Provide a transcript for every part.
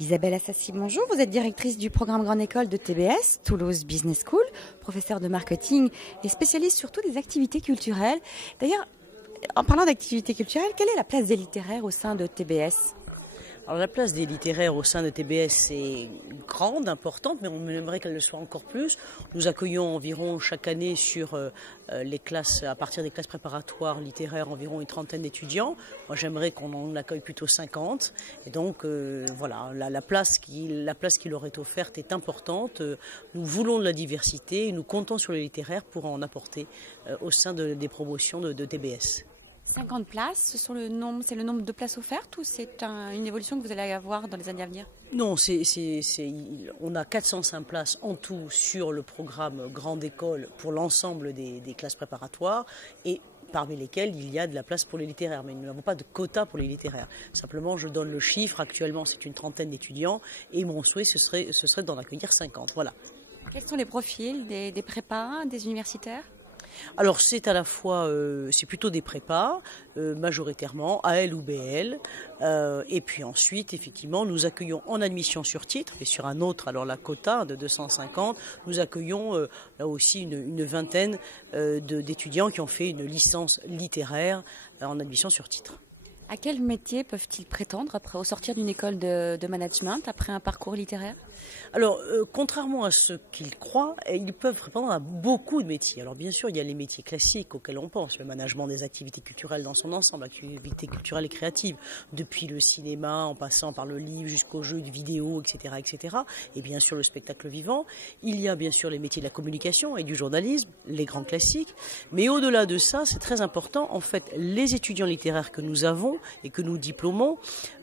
Isabelle Assassi, bonjour. Vous êtes directrice du programme Grande École de TBS, Toulouse Business School, professeure de marketing et spécialiste surtout des activités culturelles. D'ailleurs, en parlant d'activités culturelles, quelle est la place des littéraires au sein de TBS ? Alors la place des littéraires au sein de TBS est grande, importante, mais on aimerait qu'elle le soit encore plus. Nous accueillons environ chaque année sur les classes, à partir des classes préparatoires littéraires, environ une trentaine d'étudiants. Moi j'aimerais qu'on en accueille plutôt 50. Et donc voilà, la place qui leur est offerte est importante. Nous voulons de la diversité et nous comptons sur les littéraires pour en apporter au sein des promotions de TBS. 50 places, c'est le nombre de places offertes ou c'est une évolution que vous allez avoir dans les années à venir ? Non, on a 405 places en tout sur le programme Grande École pour l'ensemble des classes préparatoires et parmi lesquelles il y a de la place pour les littéraires. Mais nous n'avons pas de quota pour les littéraires. Simplement, je donne le chiffre. Actuellement, c'est une trentaine d'étudiants et mon souhait, ce serait d'en accueillir 50. Voilà. Quels sont les profils des prépas, des universitaires ? Alors c'est à la fois, c'est plutôt des prépas, majoritairement, AL ou BL, et puis ensuite, effectivement, nous accueillons en admission sur titre, et sur un autre, alors la quota de 250, nous accueillons là aussi une vingtaine d'étudiants qui ont fait une licence littéraire en admission sur titre. À quel métier peuvent-ils prétendre au sortir d'une école de management, après un parcours littéraire ? Alors, contrairement à ce qu'ils croient, ils peuvent prétendre à beaucoup de métiers. Alors bien sûr, il y a les métiers classiques auxquels on pense, le management des activités culturelles dans son ensemble, activités culturelles et créatives, depuis le cinéma, en passant par le livre jusqu'aux jeux de vidéo, etc., etc. Et bien sûr le spectacle vivant. Il y a bien sûr les métiers de la communication et du journalisme, les grands classiques. Mais au-delà de ça, c'est très important, en fait, les étudiants littéraires que nous avons et que nous diplômons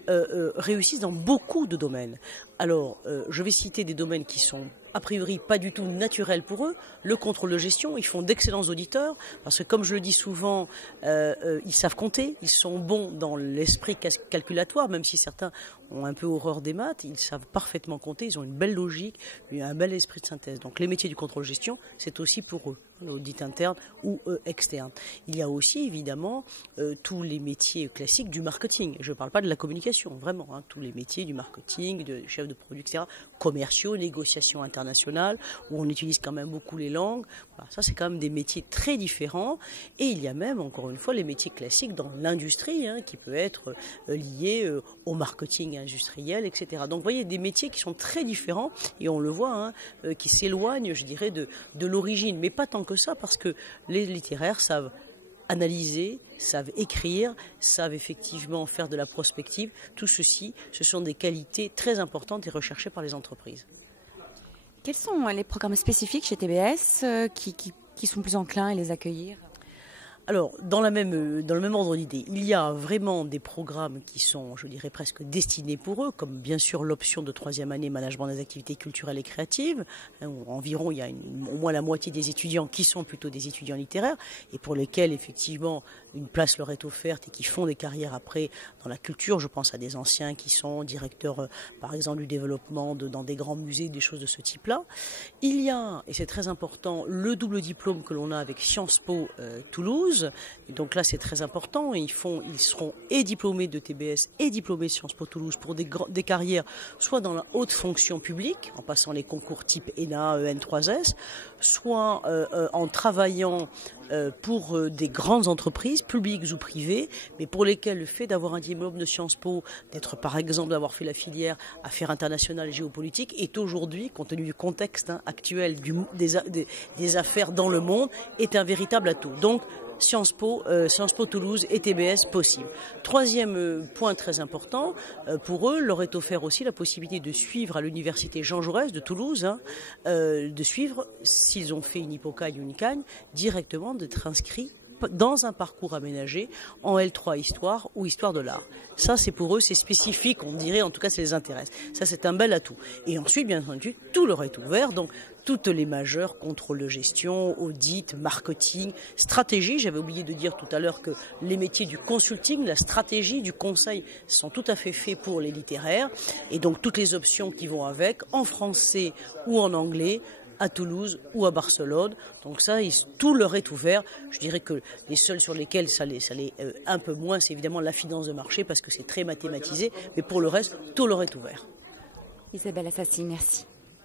réussissent dans beaucoup de domaines. Alors, je vais citer des domaines qui sont a priori pas du tout naturels pour eux. Le contrôle de gestion, ils font d'excellents auditeurs, parce que comme je le dis souvent, ils savent compter, ils sont bons dans l'esprit calculatoire, même si certains ont un peu horreur des maths, ils savent parfaitement compter, ils ont une belle logique, un bel esprit de synthèse. Donc les métiers du contrôle de gestion, c'est aussi pour eux, l'audit interne ou externe. Il y a aussi évidemment tous les métiers classiques du marketing. Je ne parle pas de la communication, vraiment, tous les métiers du marketing, de chef de produit, etc., commerciaux, négociations internationales, où on utilise quand même beaucoup les langues. Voilà, ça, c'est quand même des métiers très différents. Et il y a même, encore une fois, les métiers classiques dans l'industrie, qui peut être lié au marketing industriel, etc. Donc, vous voyez, des métiers qui sont très différents, et on le voit, qui s'éloignent, je dirais, de l'origine. Mais pas tant que ça, parce que les littéraires savent analyser, savent écrire, savent effectivement faire de la prospective. Tout ceci, ce sont des qualités très importantes et recherchées par les entreprises. Quels sont les programmes spécifiques chez TBS qui sont plus enclins à les accueillir ? Alors, dans le même ordre d'idée, il y a vraiment des programmes qui sont, je dirais, presque destinés pour eux, comme bien sûr l'option de 3e année management des activités culturelles et créatives. Environ, il y a au moins la moitié des étudiants qui sont plutôt des étudiants littéraires et pour lesquels, effectivement, une place leur est offerte et qui font des carrières après dans la culture. Je pense à des anciens qui sont directeurs, par exemple, du développement dans des grands musées, des choses de ce type-là. Il y a, et c'est très important, le double diplôme que l'on a avec Sciences Po Toulouse. Et donc là, c'est très important. Ils seront et diplômés de TBS et diplômés de Sciences Po Toulouse pour des carrières, soit dans la haute fonction publique, en passant les concours type ENA, EN3S, soit en travaillant pour des grandes entreprises, publiques ou privées, mais pour lesquelles le fait d'avoir un diplôme de Sciences Po, d'être par exemple, d'avoir fait la filière Affaires internationales et géopolitique, est aujourd'hui, compte tenu du contexte actuel des affaires dans le monde, est un véritable atout. Donc, Sciences Po Toulouse et TBS possible. Troisième point très important, pour eux, leur est offert aussi la possibilité de suivre à l'université Jean Jaurès de Toulouse, de suivre, s'ils ont fait une hypocagne ou une cagne, directement d'être inscrits dans un parcours aménagé en L3 Histoire ou Histoire de l'art. Ça, c'est pour eux, c'est spécifique, on dirait, en tout cas, ça les intéresse. Ça, c'est un bel atout. Et ensuite, bien entendu, tout leur est ouvert, donc toutes les majeures, contrôle de gestion, audit, marketing, stratégie. J'avais oublié de dire tout à l'heure que les métiers du consulting, la stratégie, du conseil sont tout à fait faits pour les littéraires. Et donc, toutes les options qui vont avec, en français ou en anglais, à Toulouse ou à Barcelone. Donc ça, tout leur est ouvert. Je dirais que les seuls sur lesquels ça l'est un peu moins, c'est évidemment la finance de marché parce que c'est très mathématisé. Mais pour le reste, tout leur est ouvert. Isabelle Assassi, merci.